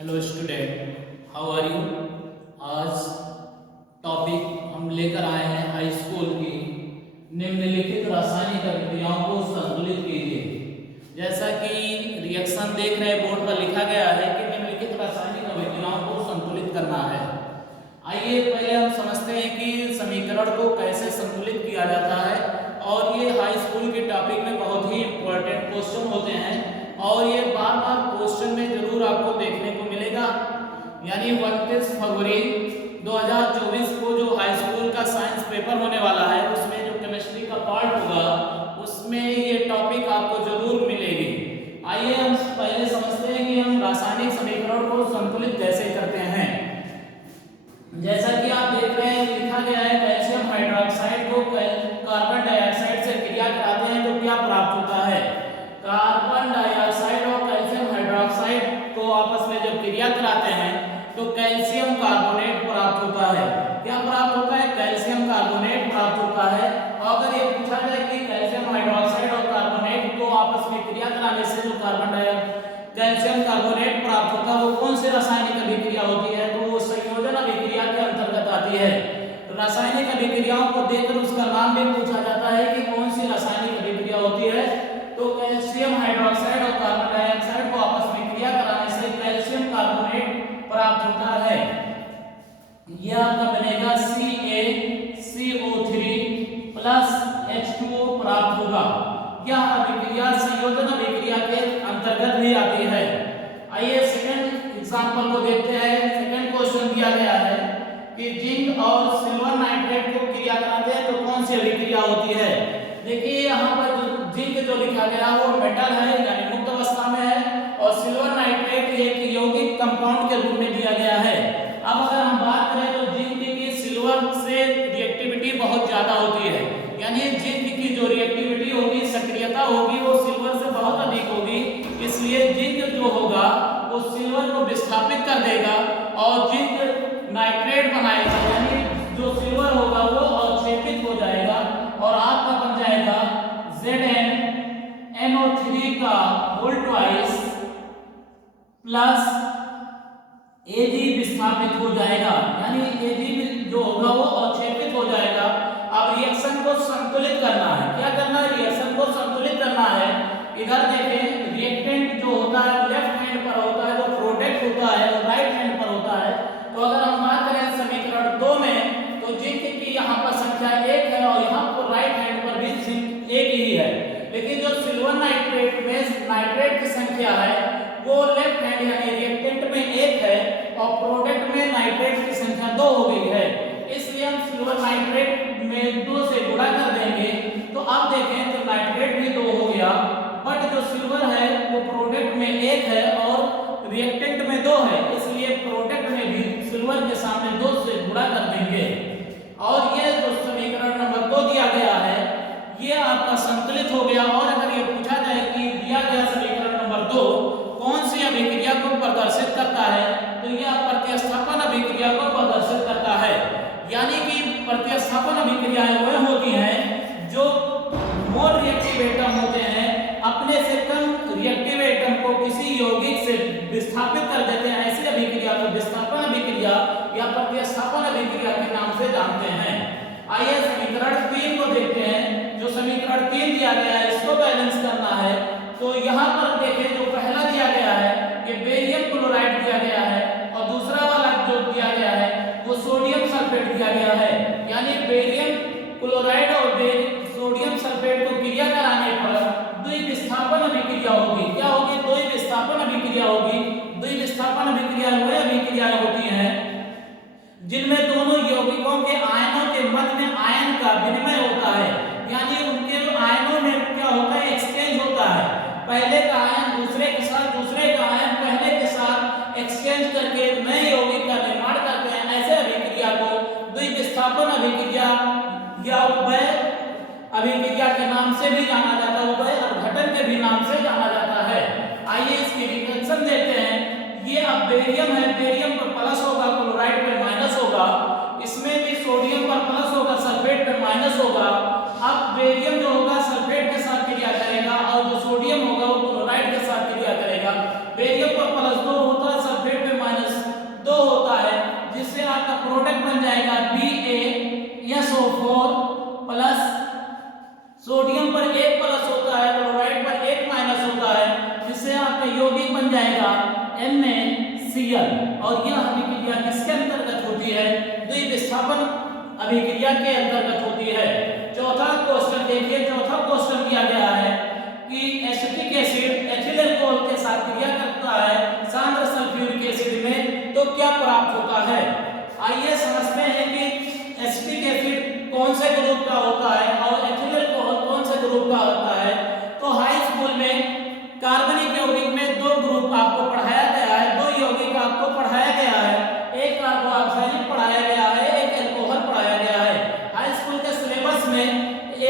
Hello student, how are you. आज topic हम लेकर आए हैं हाई स्कूल की निम्नलिखित रासायनिक अभिक्रियाओं को संतुलित कीजिए। जैसा कि रिएक्शन देख रहे हैं बोर्ड पर लिखा गया है कि निम्नलिखित रासायनिक अभिक्रियाओं को संतुलित करना है। आइए पहले हम समझते हैं कि समीकरण को कैसे संतुलित किया जाता है। और ये हाई स्कूल के टॉपिक में बहुत ही इंपॉर्टेंट क्वेश्चन होते हैं और ये बार बार क्वेश्चन में जरूर आपको देखने को मिलेगा। यानी 29 फरवरी 2024 को जो हाई स्कूल का साइंस पेपर होने वाला है उसमें जो केमिस्ट्री का पार्ट होगा उसमें ये टॉपिक आपको जरूर मिलेगी। आइए हम पहले समझते हैं कि हम रासायनिक समीकरण को संतुलित कैसे करते हैं। जैसा कि आप देख रहे हैं लिखा गया है कैल्शियम हाइड्रोक्साइड को कार्बन डाइऑक्साइड से क्रिया कराते हैं तो क्या प्राप्त होता है। कार्बन डाइऑक्साइड और कैल्शियम हाइड्रोक्साइड को आपस में जब क्रिया कराते हैं तो कैल्शियम कार्बोनेट प्राप्त होता है। क्या प्राप्त होता है? कैल्शियम कार्बोनेट प्राप्त होता है। और अगर ये पूछा जाए कि कैल्शियम हाइड्रोक्साइड और कार्बोनेट को आपस में क्रिया कराने से जो कैल्शियम कार्बोनेट प्राप्त होता है वो कौन सी रासायनिक अभिक्रिया होती है? तो वो संयोजन अभिक्रिया के अंतर्गत आती है। तो रासायनिक अभिक्रियाओं को देखकर उसका नाम भी पूछा जाता है कि कौन सी रासायनिक अभिक्रिया होती है। तो कैल्शियम हाइड्रोक्साइड और कार्बन डाइऑक्साइड को आपस में क्रिया कराने से कैल्शियम कार्बोनेट प्राप्त होता है। यह आपका बनेगा CaCO3 प्लस H2O प्राप्त होगा। यह अभिक्रिया संयोजन अभिक्रिया के अंतर्गत भी आती है। आइए सेकंड एग्जांपल को देखते हैं। सेकंड क्वेश्चन दिया गया है कि जिंक और सिल्वर नाइट्रेट को क्रिया कराते हैं तो कौन सी अभिक्रिया होती है। देखिए यहाँ पर जो जिंक जो लिखा गया वो मेटल है यानी मुक्त अवस्था में है और सिल्वर नाइट्रेट एक यौगिक कंपाउंड के रूप में दिया गया है। अब अगर हम बात करें तो जिंक की सिल्वर से रिएक्टिविटी बहुत ज्यादा होती है। यानी जिंक की जो रिएक्टिविटी होगी सक्रियता होगी वो सिल्वर से बहुत अधिक होगी। इसलिए जिंक जो होगा वो सिल्वर को विस्थापित कर देगा और जिंक नाइट्रेट बनाएगा यानी जो सिल्वर होगा वो अवक्षेपित हो जाएगा और आपका बन जाएगा ZnNO3 का होल ट्वाइस प्लस Ag विस्थापित हो जाएगा यानी Ag जो होगा वो अवक्षेपित हो जाएगा। अब रिएक्शन को संतुलित करना है। क्या करना है? रिएक्शन को संतुलित करना है। इधर देखें रिएक्टेंट जो होता है लेफ्ट हैंड पर होता है, जो प्रोडक्ट होता है वो राइट हैंड पर होता है। तो अगर हम बात करें समीकरण 2 में तो जिंक की यहाँ पर संख्या 1 है और यहाँ पर राइट हैंड पर भी जिंक 1 ही है। लेकिन जो सिल्वर नाइट्रेट में नाइट्रेट की संख्या है वो लेफ्ट हैंड यानी रिएक्टेंट में 1 है और प्रोडक्ट में नाइट्रेट की संख्या 2 हो गई है। इसलिए हम सिल्वर नाइट्रेट में 2 से गुणा कर देंगे। तो अब देखें तो नाइट्रेट भी 2 हो गया बट जो सिल्वर है वो प्रोडक्ट में 1 है और रिएक्टेंट में 2 है। इसलिए प्रोडक्ट में भी सिल्वर के सामने 2 से गुणा कर देंगे। और ये जो समीकरण नंबर 2 दिया गया है ये आपका संतुलित हो गया। और अगर ये पूछा जाए कि दिया गया समीकरण नंबर 2 कौन सी अभिक्रिया को प्रदर्शित करता है तो यह प्रतिस्थापन अभिक्रिया को प्रदर्शित करता है। यानी कि प्रतिस्थापन अभिक्रियाएं वह होती हैं जो मोर रिएक्टिव एटम होते हैं अपने से कम रिएक्टिव एटम को किसी यौगिक से विस्थापित कर देते हैं। ऐसी अभिक्रिया को विस्थापन अभिक्रिया या प्रतिस्थापन अभिक्रिया के नाम से जानते हैं। आइए समीकरण 3 को देखते हैं। जो समीकरण 3 दिया गया है इसको बैलेंस करना है। तो यहाँ पर देखें जो पहला दिया गया है ये बेरियम क्लोराइड दिया गया है और दूसरा वाला जो दिया गया है वो सोडियम सल्फेट दिया गया है। यानी बेरियम क्लोराइड और सोडियम सल्फेट को क्रिया कराने पर द्विविस्थापन अभिक्रिया होगी। क्या होगी? द्विविस्थापन अभिक्रिया होगी। द्विविस्थापन अभिक्रिया वह अभिक्रियाएं होती हैं जिनमें दोनों यौगिकों के आयनों के मध्य में आयन का विनिमय होता है। यानी उनके जो आयनों में क्या होता है? एक्सचेंज होता है। पहले का आयन दूसरे के साथ, दूसरे का आयन पहले के साथ एक्सचेंज करके नए यौगिक का निर्माण करते हैं। ऐसे अभिक्रिया को द्विविस्थापन अभिक्रिया या उभय अभिक्रिया के नाम से भी जाना जाता है, उभय अपघटन के भी नाम से जाना जाता है। आइए इसकी रिएक्शन देखते हैं। ये अब बेरियम है, बेरियम पर प्लस होगा, क्लोराइड पे माइनस होगा। इसमें भी सोडियम पर प्लस होगा, सल्फेट पे माइनस होगा। अब बेरियम जो होगा सल्फेट के साथ क्रिया करेगा और जो सोडियम होगा वो क्लोराइड के साथ क्रिया करेगा। बेरियम पर +2 होता है, सल्फेट पे बन जाएगा NaCl और यह अभिक्रिया किसके अंतर्गत होती है? द्विविस्थापन अभिक्रिया के अंतर्गत होती है। चौथा क्वेश्चन देखिए, चौथा क्वेश्चन दिया गया है कि एसिटिक एसिड एथिल अल्कोहल के साथ क्रिया करता है सांद्र सल्फ्यूरिक एसिड में, तो क्या प्राप्त होता है? आइए समझते हैं कि एसिटिक एसिड कौन से ग्रुप का होता है और एथिल अल्कोहल कौन से ग्रुप का होता है। तो हाई स्कूल में कार्बनिक यौगिक में दो ग्रुप आपको पढ़ाया गया है, दो यौगिक आपको पढ़ाया गया है, एक कार्बोक्सिलिक पढ़ाया गया है, एक अल्कोहल पढ़ाया गया है। हाई स्कूल के सिलेबस में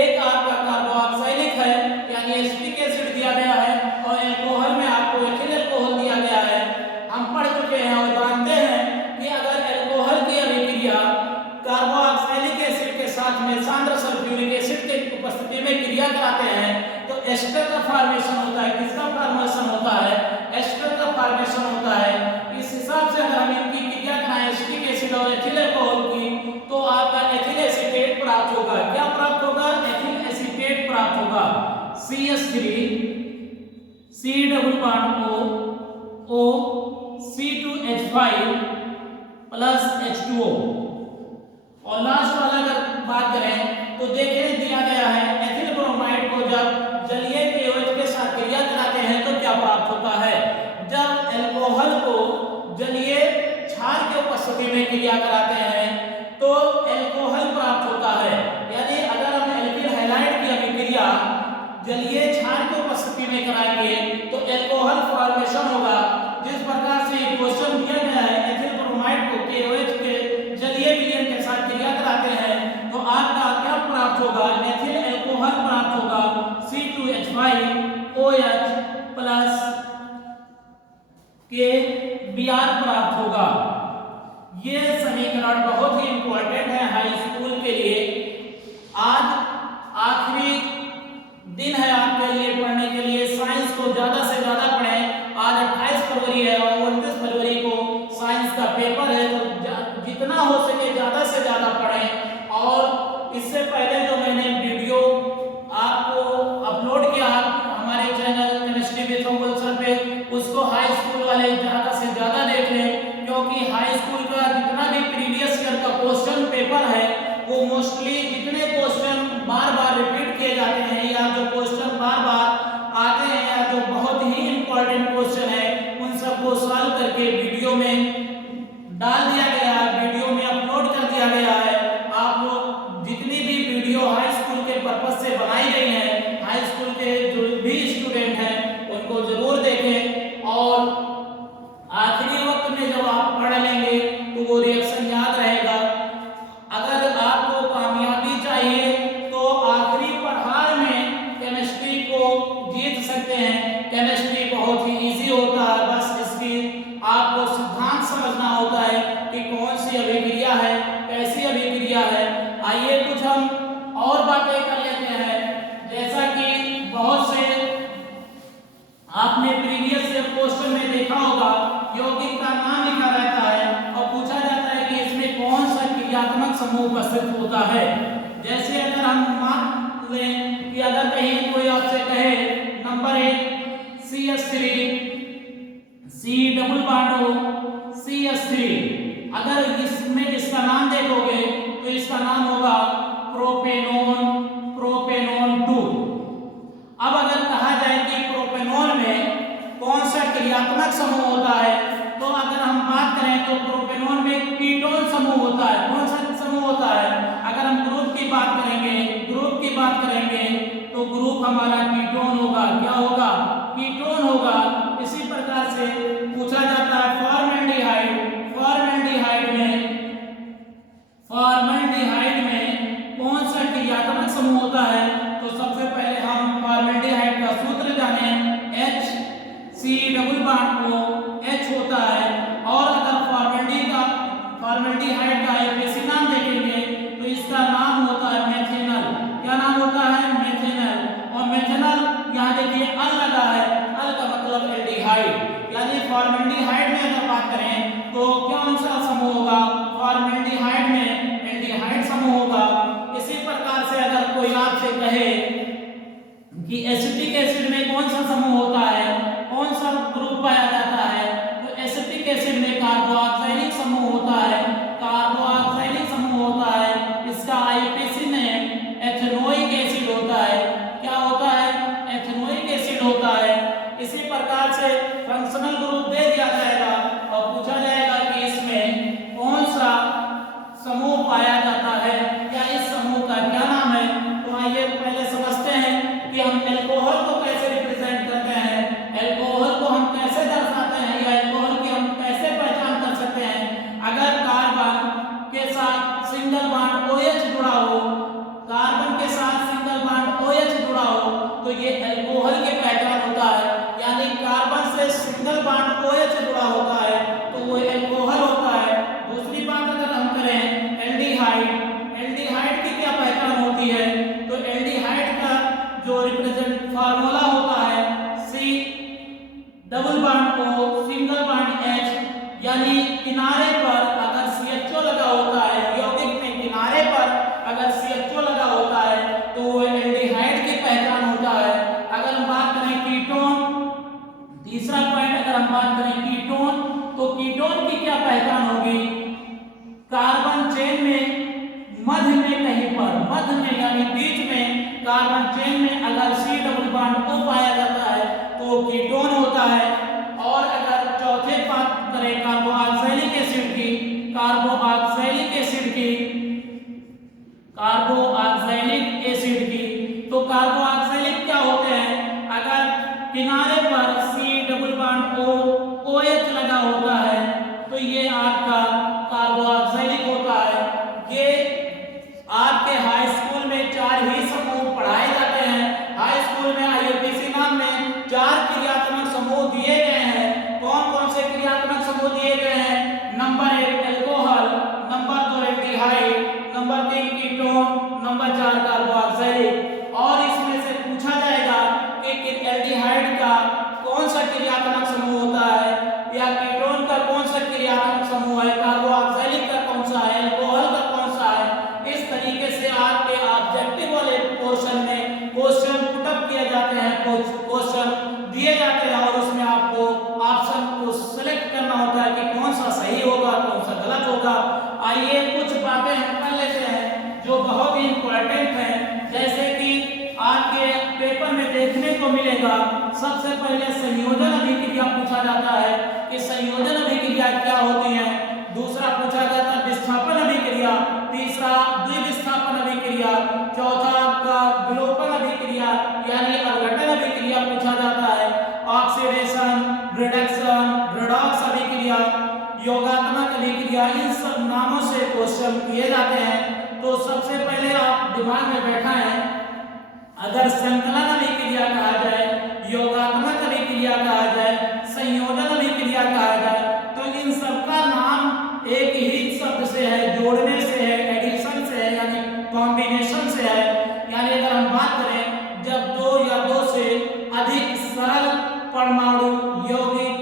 एक आपका कार्बोक्सिलिक है यानी एसिटिक एसिड दिया गया है और अल्कोहल में आपको एथिल अल्कोहल दिया गया है। हम पढ़ चुके हैं और जानते हैं कि अगर अल्कोहल की अभिक्रिया कार्बोक्सिलिक एसिड के साथ में सांद्र सल्फ्यूरिक एसिड की उपस्थिति में क्रिया कराते हैं तो एस्टर का फॉर्मेशन होता है। किसका फॉर्मेशन होता है? एस्टर का फॉर्मेशन होता है। इस हिसाब से अगर हम इनकी क्रिया कराएं एसिटिक एसिड और एथिल अल्कोहल की, तो आपका एथिल एसीटेट प्राप्त होगा। क्या प्राप्त होगा? एथिल एसीटेट प्राप्त होगा। CH3 C double bond O C2H5 plus H2O। और लास्ट वाला अगर बात करें तो देखें दिया गया है एथिल ब्रोमाइड को जब जलीय KOH के साथ क्रिया कराते हैं तो क्या प्राप्त होता है? जब अल्कोहल को जलीय क्षार के उपस्थिति में क्रिया कराते हैं तो अल्कोहल प्राप्त होता है। यानी अगर हम एल्किल हैलाइड की अभिक्रिया जलीय क्षार की उपस्थिति में कराएंगे तो अल्कोहल फॉर्मेशन होगा। जिस प्रकार से क्वेश्चन दिया गया है एथिल ब्रोमाइड को KOH के जलीय विलयन के साथ क्रिया कराते हैं तो आपका क्या प्राप्त होगा? एथिल अल्कोहल प्राप्त होगा C2H5OH प्लस KBr प्राप्त होगा। ये समीकरण बहुत ही इंपॉर्टेंट है हाई स्कूल के लिए। आज आखिरी दिन है आपके लिए पढ़ने के लिए। साइंस को ज्यादा से ज्यादा पढ़ें। आज 28 फरवरी है और 29 फरवरी को साइंस का पेपर है, तो जितना हो सके ज्यादा से ज्यादा पढ़ें। और इससे पहले जो मैंने वीडियो आपको अपलोड किया हमारे channel chemistry with homework sir पे, उसको हाई स्कूल वाले ज्यादा से ज्यादा देख लें, क्योंकि हाई स्कूल का जितना भी प्रीवियस ईयर का क्वेश्चन पेपर है वो मोस्टली जितने क्वेश्चन बार बार रिपीट किए जाते हैं या जो क्वेश्चन बार बार आते हैं या जो बहुत ही इंपॉर्टेंट क्वेश्चन है उन सबको सॉल्व करके वीडियो में डाल दिया गया है, वीडियो में अपलोड कर दिया गया है। आप लोग जितनी भी वीडियो हाई स्कूल के पर्पस से बनाई गई है, हाई स्कूल के जो भी स्टूडेंट हैं उनको जरूर देखें और आखिरी वक्त में जब आप पढ़ लेंगे तो वो रिएक्शन याद रहेगा। अगर आपको कामयाबी चाहिए तो आखिरी पढ़ाई में केमिस्ट्री को जीत सकते हैं। केमिस्ट्री बहुत ही इजी होता है, बस इसकी आपको सिद्धांत समझना होता है कि कौन सी अभिक्रिया है, कैसी अभिक्रिया है। आइए कुछ हम और बातें कर लेते हैं। जैसा कि बहुत से आपने प्रीवियस ईयर क्वेश्चन में देखा होगा, यौगिक का नाम लिखा रहता है और पूछा जाता है कि इसमें कौन सा क्रियात्मक समूह उपस्थित होता है। जैसे अगर हम मान लें कि अगर कहीं कोई आपसे कहे number 1 CH3 C double bond O CH3, अगर इसमें इसका नाम देखोगे तो इसका नाम होगा प्रोपेनोन, प्रोपेनोन 2। अब अगर कहा जाए कि प्रोपेनोन में कौन सा क्रियात्मक समूह होता है, तो अगर हम बात करें तो प्रोपेनोन में कीटोन समूह होता है। कौन सा समूह होता है? अगर हम ग्रुप की बात करेंगे तो ग्रुप हमारा कीटोन होगा। क्या होगा? कीटोन होगा। इसी प्रकार से पूछा जाता है फॉर्मल्डिहाइड में कौन सा क्रियात्मक समूह होता है? तो सबसे पहले हम फॉर्मल्डिहाइड का सूत्र जाने, HC double bond O H होता है। और अगर फॉर्मल्डिहाइड का एक बेसिक नाम देखेंगे तो इसका नाम होता है मेथेनल। क्या नाम होता है? मेथेनल। और मेथेनल यहाँ देखिए अल लगा है, अल का मतलब एल्डिहाइड। यानी फॉर्मल्डिहाइड में अगर बात करें तो कौन सा समूह होगा? फॉर्मल्डिहाइड में एल्डिहाइड समूह होगा। इसी प्रकार से अगर कोई आपसे कहे कि एसिटिक एसिड में कौन सा समूह होता है, कौन सा सा ग्रुप पाया जाता है? तो एसिटिक एसिड में कार्बोक्सिलिक समूह होता है, कार्बोक्सिलिक समूह होता है। इसका आईपीसी नेम एथेनोइक एसिड होता है। क्या होता है? एथेनोइक एसिड होता है। इसी प्रकार से फंक्शनल ग्रुप दे दिया जाएगा और पूछा जाएगा कि इसमें कौन सा समूह पाया जाता है या इस समूह का क्या नाम है। तो आइए पहले समझते हैं कि हम एल्कोहल को कैसे रिप्रेजेंट करते हैं, एल्कोहल को हम कैसे दर्शाते हैं या एल्कोहल की हम कैसे पहचान कर सकते हैं। अगर कार्बन के साथ सिंगल बॉन्ड OH जुड़ा हो, कार्बन के साथ सिंगल बॉन्ड OH जुड़ा हो तो ये एल्कोहल की पहचान होता है। यानी कार्बन से सिंगल बॉन्ड OH जुड़ा होता है तो वो एल्कोहल होता है। दूसरी बात अगर हम करें एल्डिहाइड, एल्डिहाइड की क्या पहचान होती है? तो एल्डिहाइड का जो रिप्रेजेंट फार्मूला होता है C double bond O single bond H, यानी किनारे पर अगर CHO लगा होता है, यौगिक में किनारे पर अगर CHO लगा होता है तो वो एल्डिहाइड की पहचान होता है। अगर हम बात करें कीटोन, तीसरा पॉइंट अगर हम बात करें कीटोन तो कीटोन की क्या पहचान होगी? कार्बन चेन में मध्य में कहीं पर, मध्य में यानी बीच में कार्बन चेन में अगर C डबल बॉन्ड O पाया जाता है तो वो कीटोन होता है। और अगर चौथे बात करें कार्बोक्सिलिक एसिड की, कार्बोक्सिलिक एसिड की, कार्बोक्सिलिक एसिड की, तो कार्बोक्सिलिक क्या होते हैं? अगर किनारे पर C double bond O OH लगा होता है तो ये आपका कार्बोक्सिलिक होता है। ये आपके हाई स्कूल में 4 ही समूह पढ़ाए जाते हैं। हाई स्कूल में आईयूपीएसी नाम में 4 क्रियात्मक समूह दिए गए हैं। कौन कौन से क्रियात्मक समूह दिए गए हैं? Number 1 alcohol, number 2 aldehyde, number 3 ketone, number 4 carboxylic. और इसमें से पूछा जाएगा कि एल्डिहाइड का कौन सा क्रियात्मक समूह होता है या कीटोन का कौन सा क्रियात्मक समूह है, कार्बोक्सिलिक का कौन सा है, एल्कोहल का कौन सा है। इस तरीके से आपके ऑब्जेक्टिव वाले पोर्शन में क्वेश्चन पुटअप किए जाते हैं, क्वेश्चन दिए जाते हैं और उसमें आपको ऑप्शन को सिलेक्ट करना होता है कि कौन सा सही होगा कौन सा गलत होगा। आइए कुछ बातें हम कर लेते हैं जो बहुत ही इंपॉर्टेंट हैं, जैसे कि आपके पेपर में देखने को मिलेगा। सबसे पहले संयोजन अभिक्रिया पूछा जाता है कि संयोजन अभिक्रिया क्या होती है। दूसरा पूछा जाता है विस्थापन अभिक्रिया, तीसरा द्विविस्थापन अभिक्रिया, चौथा आपका विलोपन अभिक्रिया यानी अपघटन अभिक्रिया पूछा जाता है। ऑक्सीडेशन, रिडक्शन, रेडॉक्स अभिक्रिया, योगात्मक अभिक्रिया, इन सब नामों से क्वेश्चन किए जाते हैं। तो सबसे पहले आप दिमाग में बैठा है, अगर संकलन अभिक्रिया कहा जाए, योगात्मक अभिक्रिया कहा जाए, संयोजन अभिक्रिया कहा जाए तो इन सबका नाम एक ही शब्द से है, जोड़ने से है, एडिशन से है यानी कॉम्बिनेशन से है। यानी अगर हम बात करें जब 2 या 2 से अधिक सरल परमाणु यौगिक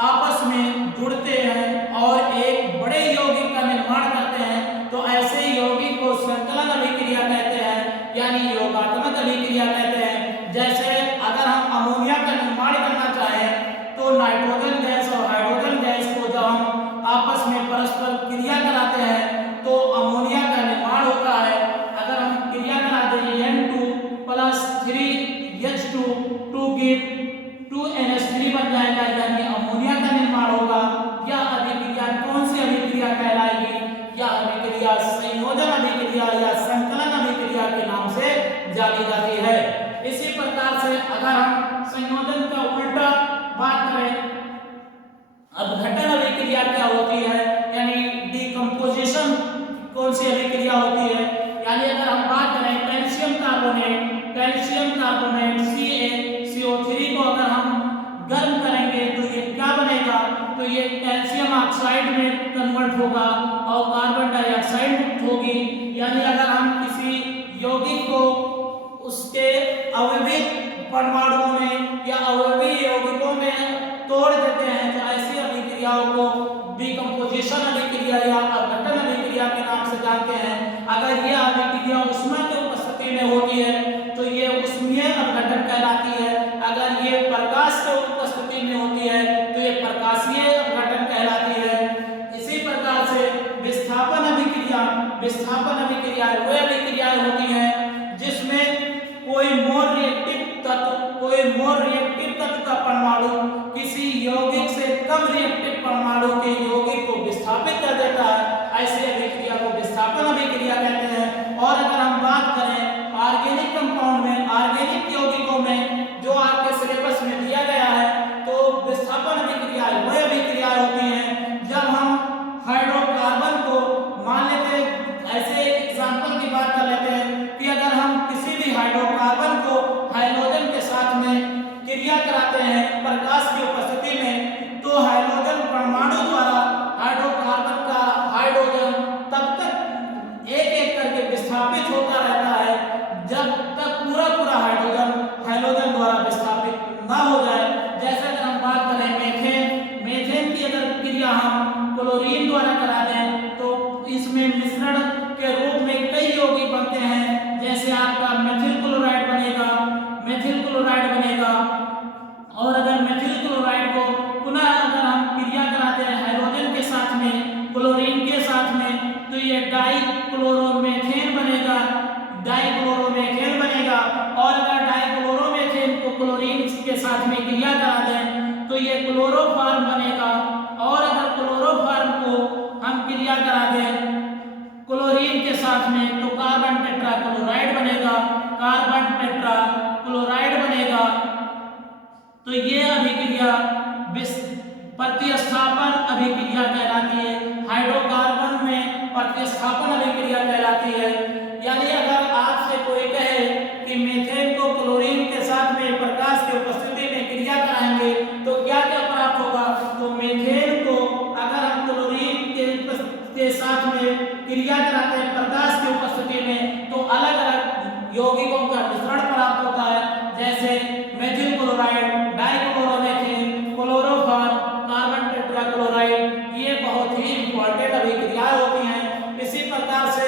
आपस में जुड़ते हैं और एक बड़े यौगिक का निर्माण करते हैं तो ऐसे यौगिक को संकलन अभिक्रिया कहते हैं यानी योगात्मक अभिक्रिया कहते हैं। जैसे अगर हम अमोनिया का निर्माण करना चाहें तो नाइट्रोजन गैस और हाइड्रोजन गैस को जब हम आपस में परस्पर क्रिया कराते हैं तो अमोनिया का निर्माण होता है। अगर हम क्रिया करा दें N2 + 3H2 2 गिव 2NH3 बन जाएगा यानी अमोनिया का निर्माण होगा। यह अभिक्रिया कौन सी अभिक्रिया कहलाएगी? यह अभिक्रिया संयोजन अभिक्रिया या संकलन अभिक्रिया के नाम से जानी जाती है। इसी प्रकार से अगर हम संयोजन का उल्टा बात करें, अपघटन अभिक्रिया क्या होती है यानी डिकम्पोजिशन कौन सी अभिक्रिया होती है। यानी अगर हम बात करें कैल्शियम कार्बोनेट CaCO3 को अगर हम गर्म करेंगे तो ये क्या बनेगा? तो ये कैल्शियम ऑक्साइड में कन्वर्ट होगा और कार्बन डाइऑक्साइड मुक्त होगी। यानी अगर हम किसी यौगिक को उसके अवयवी परमाणुओं में या अवयवी यौगिकों में तोड़ देते हैं तो ऐसी अभिक्रियाओं को डिकम्पोजिशन अभिक्रिया या अपघटन अभिक्रिया के नाम से जानते हैं। अगर यह अभिक्रिया ऊष्मा की उपस्थिति में होती है तो ये ऊष्मीय अपघटन कहलाती है। अगर ये प्रकाश की उपस्थिति उपस्थिति में होती है तो ये प्रकाशीय अपघटन कहलाती है। इसी प्रकार से विस्थापन अभिक्रिया वे अभिक्रियाएं होती हैं जिसमें कोई मोर रिएक्टिव तत्व का परमाणु किसी यौगिक से कम रिएक्टिव परमाणु के यौगिक को विस्थापित कर देता है, ऐसे अभिक्रिया को विस्थापन अभिक्रिया कहते हैं। और अगर हम बात करें ऑर्गेनिक कंपाउंड में, ऑर्गेनिक यौगिकों में जो आपके सिलेबस में दिया गया है, तो विस्थापन अभिक्रियाएं वे अभिक्रियाएं होती हैं जब हम हाइड्रोकार्बन को मान लेते हैं, ऐसे एग्जांपल की बात कर लेते हैं कि अगर हम किसी भी हाइड्रोकार्बन को हाइड्रोजन के साथ में क्रिया कराते हैं प्रकाश की उपस्थिति में, तो हाइड्रोजन परमाणु द्वारा हाइड्रोकार्बन का हाइड्रोजन तब तक एक एक करके विस्थापित होता रहता है जब तक पूरा हाइड्रोजन द्वारा विस्थापित ना हो जाए। जैसे अगर हम बात करें मीथेन की अगर क्रिया हम क्लोरीन द्वारा करा दें तो इसमें मिश्रण के रूप में कई यौगिक बनते हैं, जैसे आपका मेथिल क्लोराइड बनेगा। और अगर मेथिल क्लोराइड को पुनः अगर हम क्रिया कराते हैं हाइड्रोजन के साथ में, क्लोरीन के साथ में, तो ये डाइक्लोरोमेथेन बनेगा। और अगर डाइक्लोरोमेथेन को क्लोरीन के साथ में क्रिया करा दें तो ये क्लोरोफॉर्म बनेगा। और अगर क्लोरोफॉर्म को हम क्रिया करा दें क्लोरीन के साथ में तो कार्बन टेट्राक्लोराइड बनेगा। तो ये अभिक्रिया प्रतिस्थापन अभिक्रिया कहलाती है, हाइड्रोकार्बन में प्रतिस्थापन अभिक्रिया कहलाती है। यानी अगर आपसे कोई कहे कि मीथेन को क्लोरीन के साथ में प्रकाश की उपस्थिति में क्रिया कराएंगे तो क्या क्या प्राप्त होगा, तो मीथेन को अगर हम क्लोरीन के साथ में क्रिया कराते हैं प्रकाश की उपस्थिति में तो अलग अलग यौगिकों का मिश्रण प्राप्त होता है, जैसे methyl chloride, dichloromethane, chloroform, carbon tetrachloride. ये बहुत ही इंपॉर्टेंट अभिक्रियाएं होती हैं। इसी प्रकार से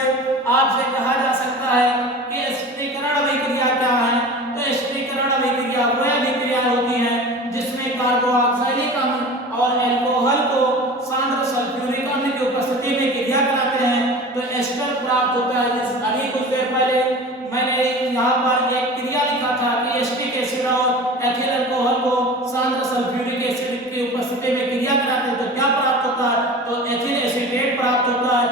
आपसे कहा जा सकता है कि स्थिरीकरण अभिक्रिया क्या है, तो स्थिरीकरण अभिक्रिया वह अभिक्रिया होती है जिसमें कार्बोक्सिलिक अम्ल और अल्कोहल को सांद्र सल्फ्यूरिक अम्ल की उपस्थिति में क्रिया कराते हैं तो एस्टर प्राप्त होता है। अभी कुछ देर पहले मैंने यहाँ पर एक क्रिया लिखा था कि एस्टिक एसिड और एथिल अल्कोहल को सांद्र सल्फ्यूरिक एसिड की उपस्थिति में क्रिया कराते हैं तो क्या प्राप्त होता है, तो एथिल एसीटेट प्राप्त होता है।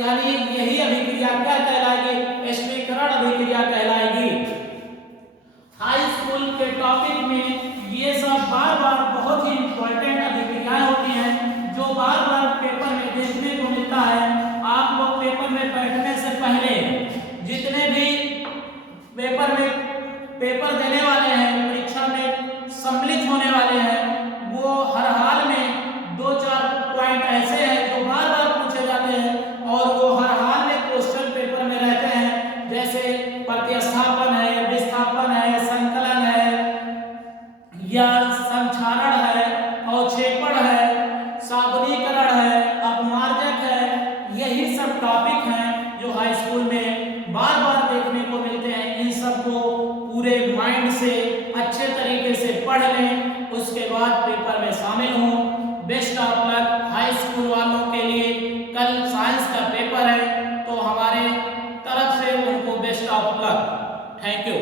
यानी यही अभिक्रिया क्या कहलाएगी, स्थिरीकरण अभिक्रिया कहलाएगी। हाई स्कूल के टॉपिक में ये सब बार बार बहुत ही इंपॉर्टेंट अभिक्रियाएं होती हैं जो बार बार पेपर में देखने को मिलता है। आप लोग पेपर में बैठने से पहले जितने भी पेपर देने वाले हैं, परीक्षा में सम्मिलित होने वाले हैं, वो हर हाल में 2-4 पॉइंट ऐसे हैं जो बार बार पूछे जाते हैं और वो हर हाल में क्वेश्चन पेपर में रहते हैं, जैसे प्रतिस्थापन है, विस्थापन है, संकलन है या संक्षारण है, अवक्षेपण है, साबुनीकरण है, अपमार्जक है। यही सब टॉपिक हैं जो हाई स्कूल में बार बार देखने को मिलते हैं। इन सबको पूरे माइंड से अच्छे तरीके से पढ़ लें, उसके बाद पेपर में शामिल हों। Best of luck high school वालों के लिए। कल साइंस का पेपर है तो हमारे तरफ से उनको best of luck. Thank you.